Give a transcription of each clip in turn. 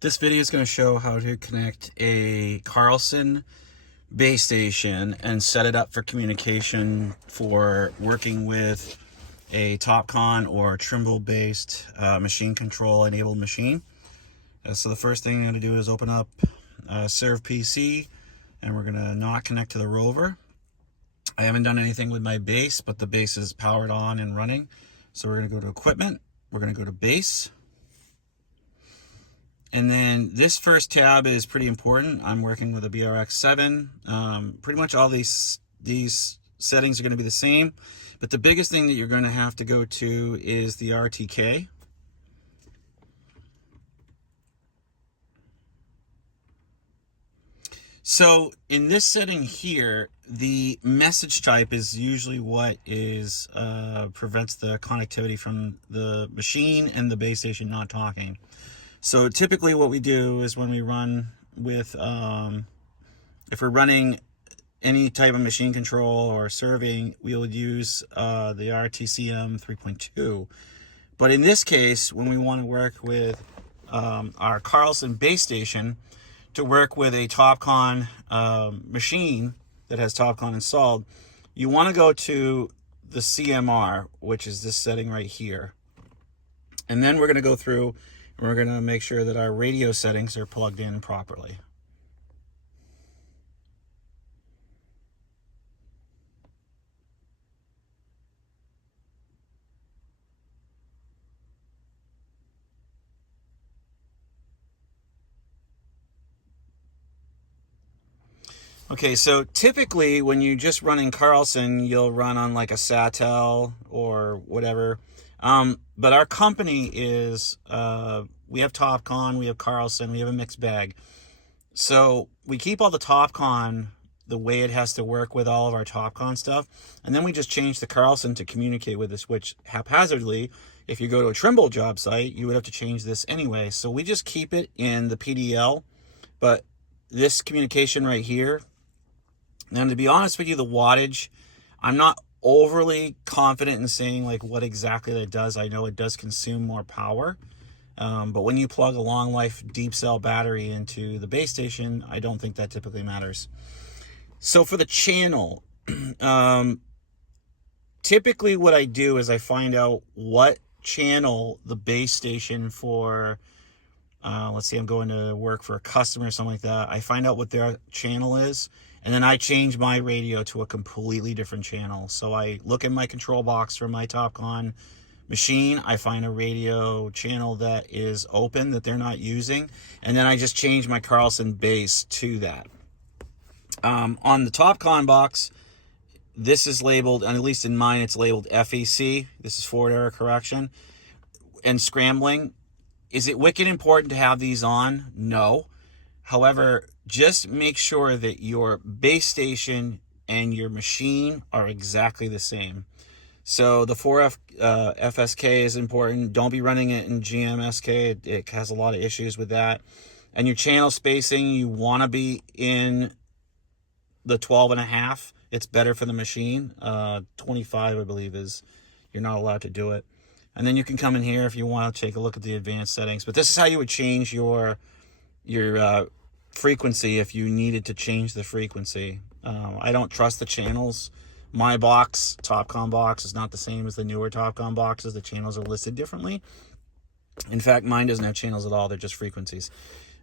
This video is going to show how to connect a Carlson base station and set it up for communication for working with a Topcon or Trimble based machine control enabled machine. So the first thing I'm going to do is open up Serve PC, and we're going to not connect to the rover. I haven't done anything with my base, but the base is powered on and running. So we're going to go to equipment, we're going to go to base. And then this first tab is pretty important. I'm working with a BRx7. Pretty much all these settings are going to be the same, but the biggest thing that you're going to have to go to is the RTK. So in this setting here, the message type is usually what is prevents the connectivity from the machine and the base station not talking. So typically what we do is when we run with, if we're running any type of machine control or serving, we would use the RTCM 3.2. But in this case, when we want to work with our Carlson base station to work with a Topcon machine that has Topcon installed, you want to go to the CMR, which is this setting right here. And then we're going to go through and we're going to make sure that our radio settings are plugged in properly. Okay, so typically when you just run in Carlson, you'll run on like a Satel or whatever. But our company is, we have Topcon, we have Carlson, we have a mixed bag. So we keep all the Topcon the way it has to work with all of our Topcon stuff. And then we just change the Carlson to communicate with the switch haphazardly. If you go to a Trimble job site, you would have to change this anyway. So we just keep it in the PDL. But this communication right here, now to be honest with you, the wattage, I'm not overly confident in saying like what exactly that does. I know it does consume more power, but when you plug a long life deep cell battery into the base station, I don't think that typically matters. So for the channel, typically what I do is I find out what channel the base station for, let's say I'm going to work for a customer or something like that. I find out what their channel is, and then I change my radio to a completely different channel. So I look in my control box for my Topcon machine. I find a radio channel that is open that they're not using, and then I just change my Carlson base to that. On the Topcon box, this is labeled, and at least in mine, it's labeled FEC. This is forward error correction and scrambling. Is it wicked important to have these on? No. However, just make sure that your base station and your machine are exactly the same. So the 4F FSK is important. Don't be running it in GMSK. It has a lot of issues with that. And your channel spacing, you want to be in the 12.5. It's better for the machine. 25, I believe, is you're not allowed to do it. And then you can come in here if you want to take a look at the advanced settings. But this is how you would change your frequency if you needed to change the frequency. I don't trust the channels. My box, Topcon box, is not the same as the newer Topcon boxes. The channels are listed differently. In fact, mine doesn't have channels at all. They're just frequencies.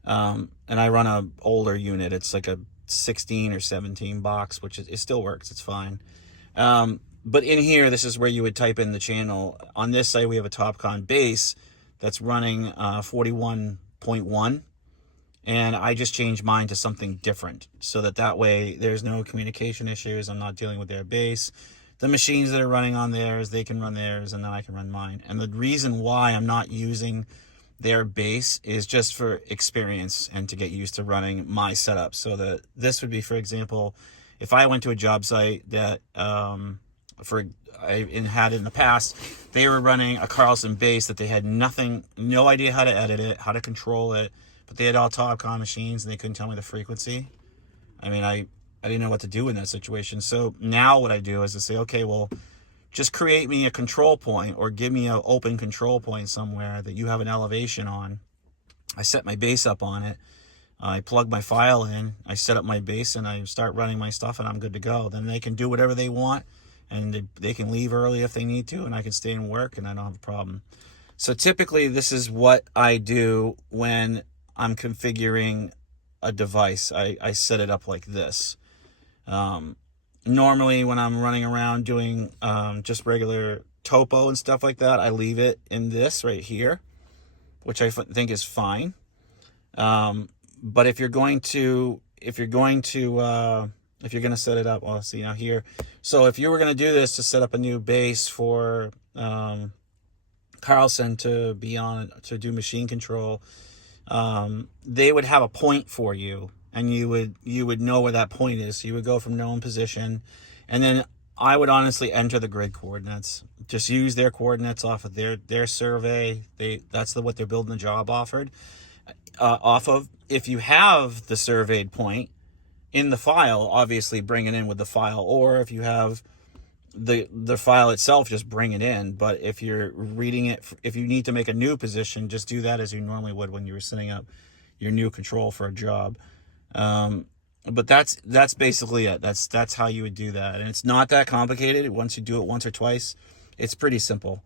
And I run an older unit. It's like a 16 or 17 box, which it still works. It's fine. But in here, this is where you would type in the channel. On this site, we have a Topcon base that's running 41.1. And I just changed mine to something different so that way there's no communication issues. I'm not dealing with their base. The machines that are running on theirs, they can run theirs, and then I can run mine. And the reason why I'm not using their base is just for experience and to get used to running my setup. So that this would be, for example, if I went to a job site that I had in the past, they were running a Carlson base that they had no idea how to edit it, how to control it, but they had all Topcon machines and they couldn't tell me the frequency. I mean, I didn't know what to do in that situation. So now what I do is I say, okay, well, just create me a control point or give me an open control point somewhere that you have an elevation on, I set my base up on it. I plug my file in, I set up my base, and I start running my stuff, and I'm good to go. Then they can do whatever they want, and they can leave early if they need to, and I can stay and work, and I don't have a problem. So typically this is what I do when I'm configuring a device. I set it up like this. Normally when I'm running around doing just regular topo and stuff like that, I leave it in this right here, which I think is fine. But if you're going to set it up, well, see now here. So if you were going to do this to set up a new base for Carlson to be on, to do machine control, they would have a point for you, and you would know where that point is. So you would go from known position, and then I would honestly enter the grid coordinates. Just use their coordinates off of their survey. That's what they're building the job off of. If you have the surveyed point in the file, obviously bring it in with the file, or if you have the file itself, just bring it in. But if you're reading it, if you need to make a new position, just do that as you normally would when you were setting up your new control for a job. But that's basically it. That's how you would do that, and it's not that complicated. Once you do it once or twice, it's pretty simple.